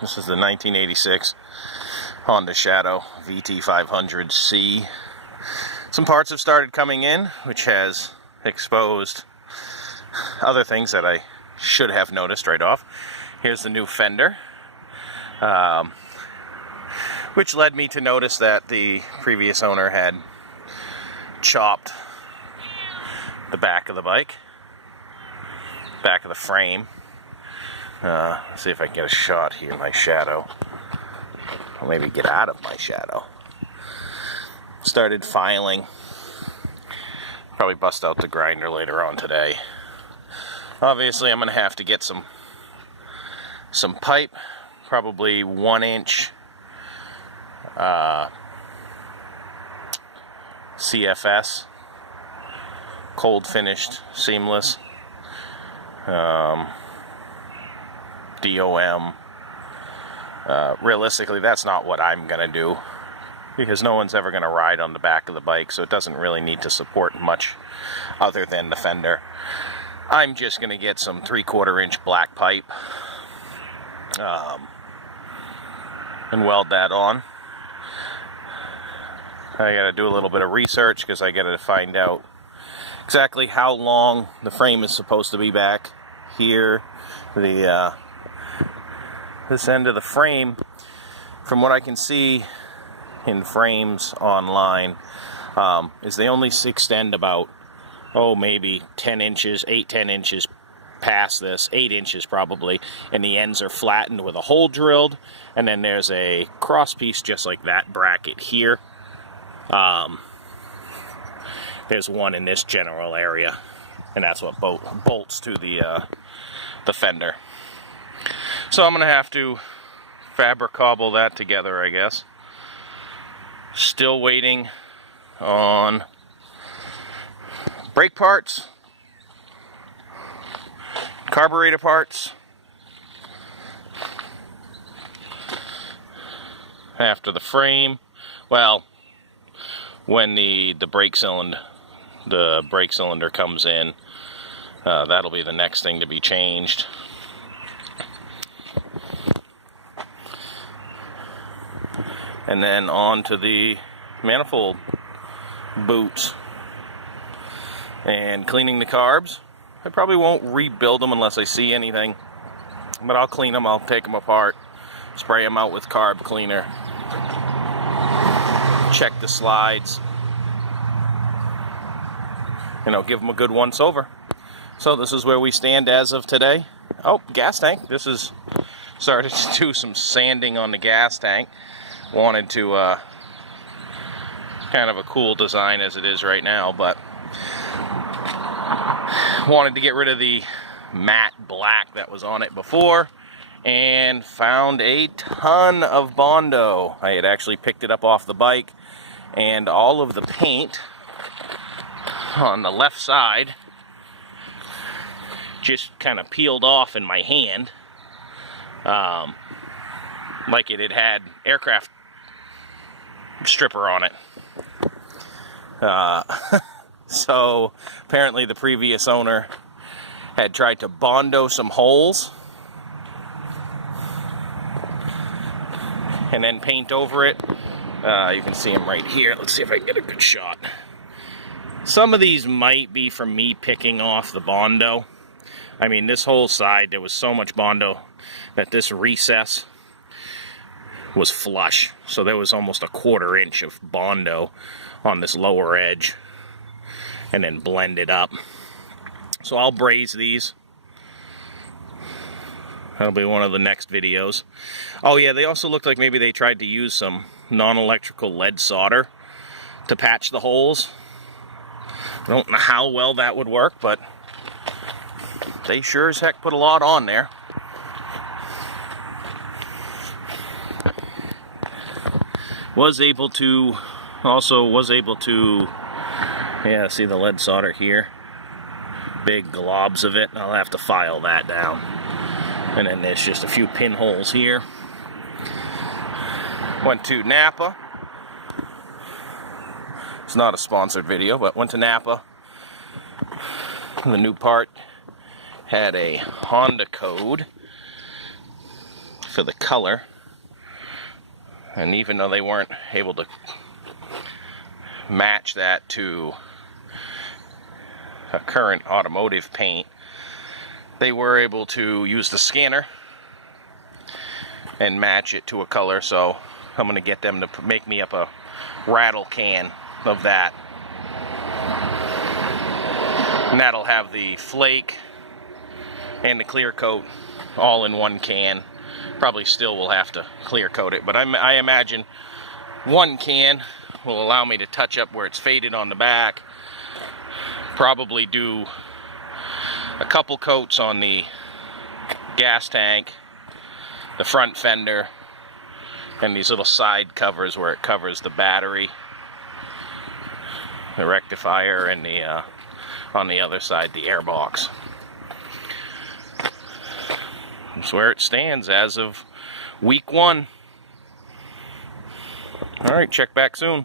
This is the 1986 Honda Shadow VT500C. Some parts have started coming in, which has exposed other things that I should have noticed right off. Here's the new fender, which led me to notice that the previous owner had chopped the back of the bike, back of the frame. Let's see if I can get a shot here in my shadow. Or maybe get out of my shadow. Started filing. Probably bust out the grinder later on today. Obviously, I'm going to have to get some pipe, probably 1-inch CFS, cold finished seamless, DOM. Realistically, that's not what I'm going to do, because no one's ever going to ride on the back of the bike, so it doesn't really need to support much other than the fender. I'm just going to get some 3/4-inch black pipe and weld that on. I got to do a little bit of research because I got to find out exactly how long the frame is supposed to be back here. This end of the frame, from what I can see in frames online, is they only extend about, maybe 10 inches, 8-10 inches past this, 8 inches probably, and the ends are flattened with a hole drilled, and then there's a cross piece just like that bracket here. There's one in this general area, and that's what bolts to the fender. So I'm going to have to fabric-cobble that together, I guess. Still waiting on brake parts, carburetor parts. After the frame, well, when the brake cylinder comes in, that'll be the next thing to be changed. And then on to the manifold boots and cleaning the carbs. I probably won't rebuild them unless I see anything, but I'll clean them. I'll take them apart, spray them out with carb cleaner, check the slides, give them a good once over. So this is where we stand as of today. Oh, gas tank. This is started to do some sanding on the gas tank. Wanted to kind of a cool design as it is right now, but wanted to get rid of the matte black that was on it before, and found a ton of Bondo. I had actually picked it up off the bike, and all of the paint on the left side just kind of peeled off in my hand, like it had aircraft stripper on it. So apparently the previous owner had tried to Bondo some holes and then paint over it. You can see them right here. Let's see if I can get a good shot. Some of these might be from me picking off the Bondo. I mean, this whole side, there was so much Bondo that this recess was flush, so there was almost a 1/4 inch of Bondo on this lower edge, and then blend it up. So I'll braze these. That'll be one of the next videos. Oh yeah, they also looked like maybe they tried to use some non-electrical lead solder to patch the holes. I don't know how well that would work, but they sure as heck put a lot on there. Was able to, yeah, see the lead solder here? Big globs of it. I'll have to file that down. And then there's just a few pinholes here. Went to Napa. It's not a sponsored video, but went to Napa. The new part had a Honda code for the color. And even though they weren't able to match that to a current automotive paint, they were able to use the scanner and match it to a color. So I'm going to get them to make me up a rattle can of that. And that'll have the flake and the clear coat all in one can. Probably still will have to clear coat it, but I imagine one can will allow me to touch up where it's faded on the back. Probably do a couple coats on the gas tank, the front fender, and these little side covers where it covers the battery, the rectifier, and the on the other side, the air box. That's where it stands as of week 1. Alright, check back soon.